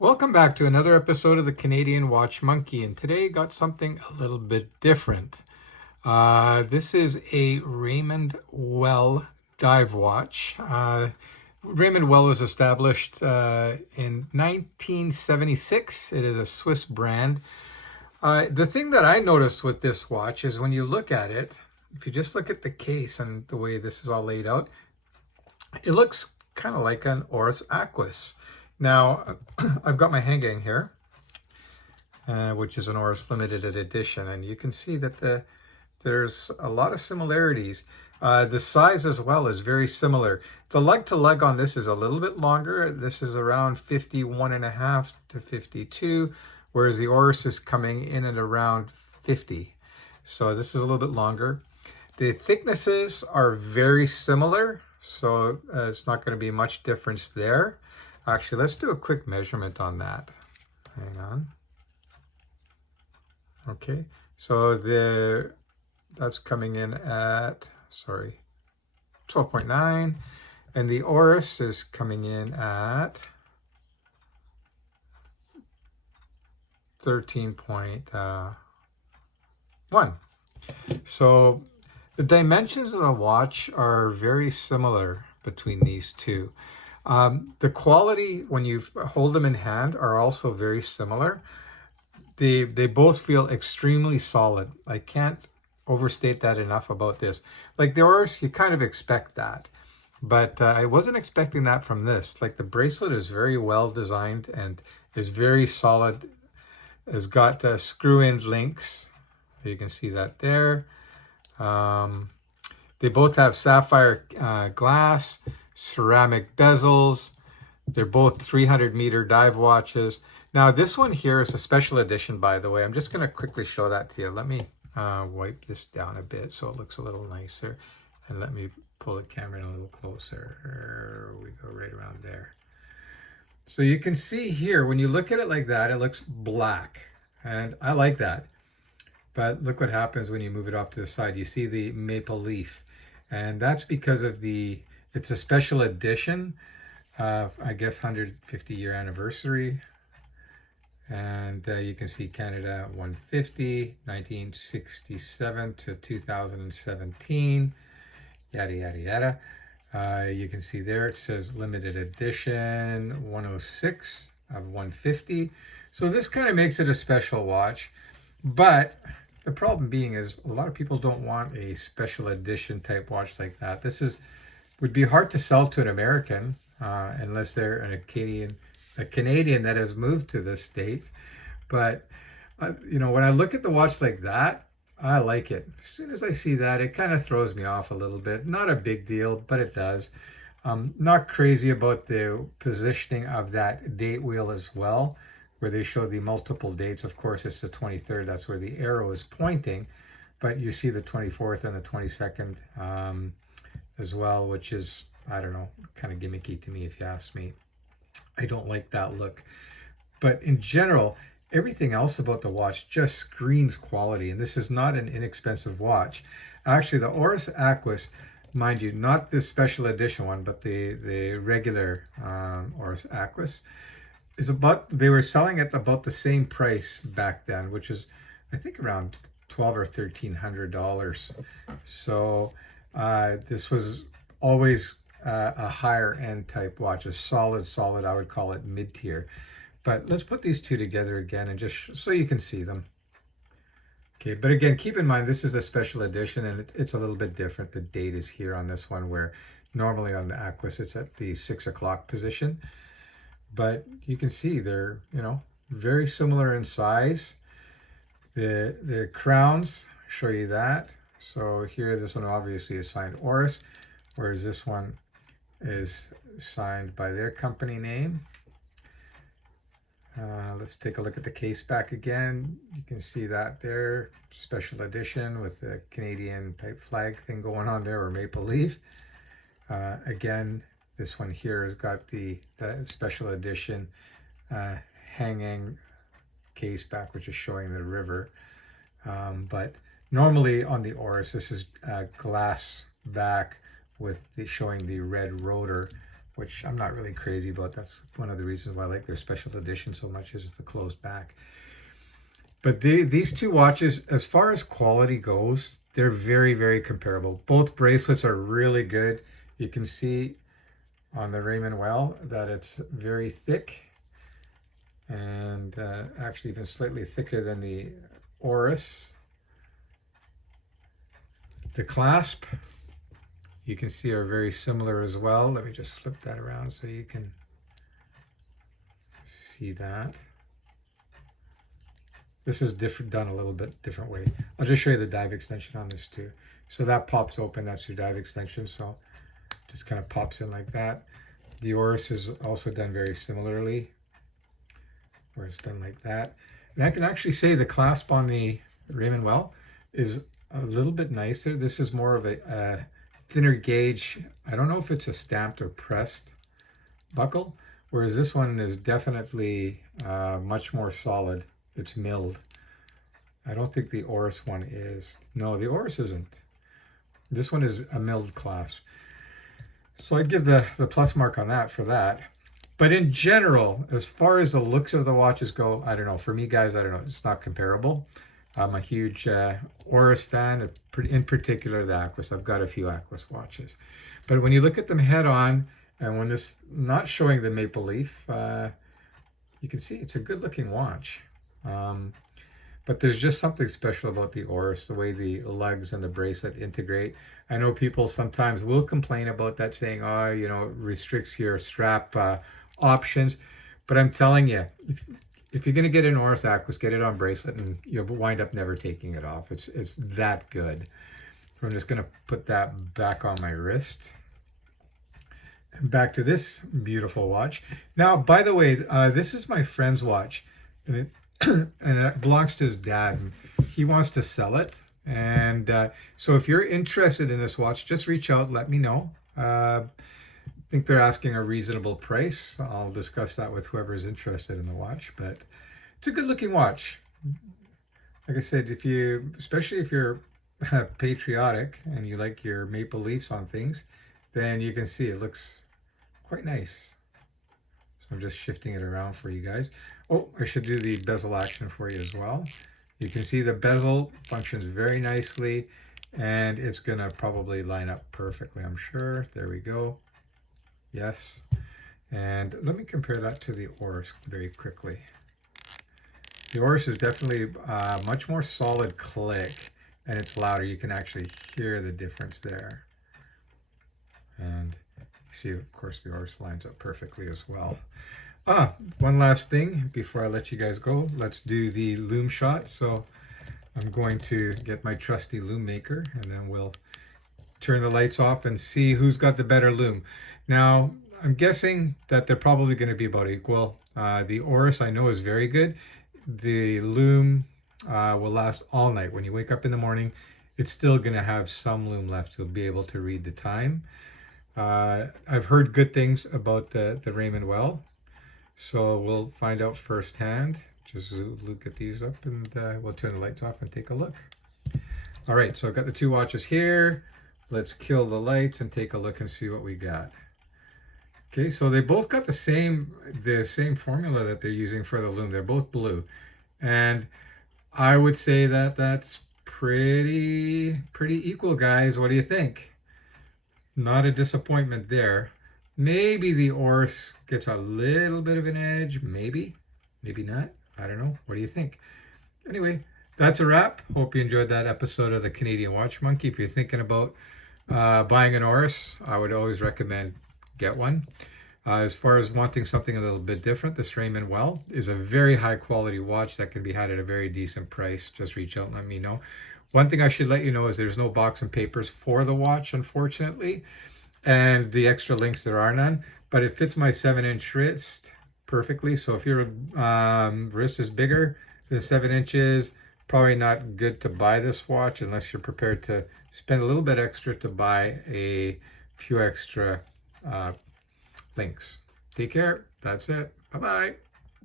Welcome back to another episode of the Canadian Watch Monkey, and today got something a little bit different. This is a Raymond Weil dive watch. Raymond Weil was established in 1976. It is a Swiss brand. The thing that I noticed with this watch is when you look at it, if you just look at the case and the way this is all laid out, it looks kind of like an Oris Aquis. Now, I've got my hanging here, which is an Oris limited edition, and you can see that there's a lot of similarities. The size as well is very similar. The lug to lug on this is a little bit longer. This is around 51.5 to 52, whereas the Oris is coming in at around 50. So this is a little bit longer. The thicknesses are very similar, so it's not going to be much difference there. Actually, let's do a quick measurement on that. Hang on. Okay, so that's coming in at, 12.9, and the Oris is coming in at 13.1. So the dimensions of the watch are very similar between these two. The quality when you hold them in hand are also very similar. They both feel extremely solid. I can't overstate that enough about this. Like the Oris, you kind of expect that, but I wasn't expecting that from this. Like the bracelet is very well designed and is very solid. It's got screw-in links. You can see that there. They both have sapphire glass, ceramic bezels. They're both 300-meter dive watches. Now this one here is a special edition, by the way. I'm just going to quickly show that to you. Let me wipe this down a bit so it looks a little nicer. And let me pull the camera in a little closer. There we go, right around there. So you can see here, when you look at it like that, it looks black. And I like that. But look what happens when you move it off to the side. You see the maple leaf. And that's because of it's a special edition, I guess 150-year anniversary. And you can see Canada 150, 1967 to 2017, yada, yada, yada. You can see there it says limited edition 106 of 150. So this kind of makes it a special watch. But the problem being is a lot of people don't want a special edition type watch like that. Would be hard to sell to an American unless they're a Canadian that has moved to the States. But when I look at the watch like that, I like it. As soon as I see that, it kind of throws me off a little bit. Not a big deal, but it does. Not crazy about the positioning of that date wheel as well, where they show the multiple dates. Of course, it's the 23rd. That's where the arrow is pointing. But you see the 24th and the 22nd as well, which is, I don't know, kind of gimmicky to me if you ask me. I don't like that look. But in general, everything else about the watch just screams quality. And this is not an inexpensive watch. Actually, the Oris Aquis, mind you, not this special edition one, but the regular Oris Aquis, they were selling at about the same price back then, which is, I think, around $1,200 or $1,300. So this was always a higher end type watch, a solid, I would call it mid-tier. But let's put these two together again and just so you can see them. Okay, but again, keep in mind, this is a special edition and it's a little bit different. The date is here on this one, where normally on the Aquis, it's at the 6 o'clock position. But you can see they're, very similar in size. The crowns show you that. So here, this one obviously is signed Oris, whereas this one is signed by their company name. Let's take a look at the case back again. You can see that there, special edition with the Canadian type flag thing going on there, or maple leaf. Again, this one here has got the special edition hanging case back, which is showing the river. But normally on the Oris, this is glass back with showing the red rotor, which I'm not really crazy about. That's one of the reasons why I like their special edition so much, is the closed back. But these two watches, as far as quality goes, they're very, very comparable. Both bracelets are really good. You can see on the Raymond Weil that it's very thick, and actually even slightly thicker than the Oris. The clasp, you can see, are very similar as well. Let me just flip that around so you can see that. This is different, done a little bit different way. I'll just show you the dive extension on this too. So that pops open, that's your dive extension. So just kind of pops in like that. The Oris is also done very similarly, where it's done like that. And I can actually say the clasp on the Raymond Weil is a little bit nicer. This is more of a thinner gauge. I don't know if it's a stamped or pressed buckle, whereas this one is definitely much more solid. It's milled. I don't think the Oris one is. No, the Oris isn't. This one is a milled clasp. So I'd give the plus mark on that for that. But in general, as far as the looks of the watches go, I don't know. For me, guys, I don't know. It's not comparable. I'm a huge Oris fan, in particular the Aquis. I've got a few Aquis watches. But when you look at them head on, and when it's not showing the maple leaf, you can see it's a good looking watch. But there's just something special about the Oris, the way the lugs and the bracelet integrate. I know people sometimes will complain about that, saying, oh, you know, it restricts your strap options. But I'm telling you, if you're going to get an Oris Aquis, get it on bracelet, and you'll wind up never taking it off. It's that good. So I'm just going to put that back on my wrist. And back to this beautiful watch. Now, by the way, this is my friend's watch, and it belongs to his dad. He wants to sell it. And so if you're interested in this watch, just reach out, let me know. I think they're asking a reasonable price. I'll discuss that with whoever's interested in the watch, but it's a good looking watch. Like I said, especially if you're patriotic and you like your maple leaves on things, then you can see it looks quite nice. So I'm just shifting it around for you guys. Oh, I should do the bezel action for you as well. You can see the bezel functions very nicely, and it's gonna probably line up perfectly, I'm sure. There we go. Yes. And let me compare that to the Oris very quickly. The Oris is definitely a much more solid click, and it's louder. You can actually hear the difference there. And you see, of course, the Oris lines up perfectly as well. One last thing before I let you guys go. Let's do the Lume shot. So I'm going to get my trusty Lume maker, and then we'll turn the lights off and see who's got the better Lume. Now, I'm guessing that they're probably going to be about equal. The Oris I know is very good. The Lume will last all night. When you wake up in the morning, it's still going to have some Lume left. You'll be able to read the time. I've heard good things about the Raymond Weil. So we'll find out firsthand. Just look at these up, and we'll turn the lights off and take a look. All right, so I've got the two watches here. Let's kill the lights and take a look and see what we got. Okay, so they both got the same formula that they're using for the Lume. They're both blue. And I would say that that's pretty equal, guys. What do you think? Not a disappointment there. Maybe the Oris gets a little bit of an edge. Maybe not. I don't know. What do you think? Anyway, that's a wrap. Hope you enjoyed that episode of the Canadian Watch Monkey. If you're thinking about buying an Oris, I would always recommend get one. As far as wanting something a little bit different, this Raymond Weil is a very high quality watch that can be had at a very decent price. Just reach out and let me know. One thing I should let you know is there's no box and papers for the watch, unfortunately. And the extra links, there are none, but it fits my 7-inch wrist perfectly. So if your wrist is bigger than 7 inches, probably not good to buy this watch unless you're prepared to spend a little bit extra to buy a few extra links. Take care. That's it. Bye-bye.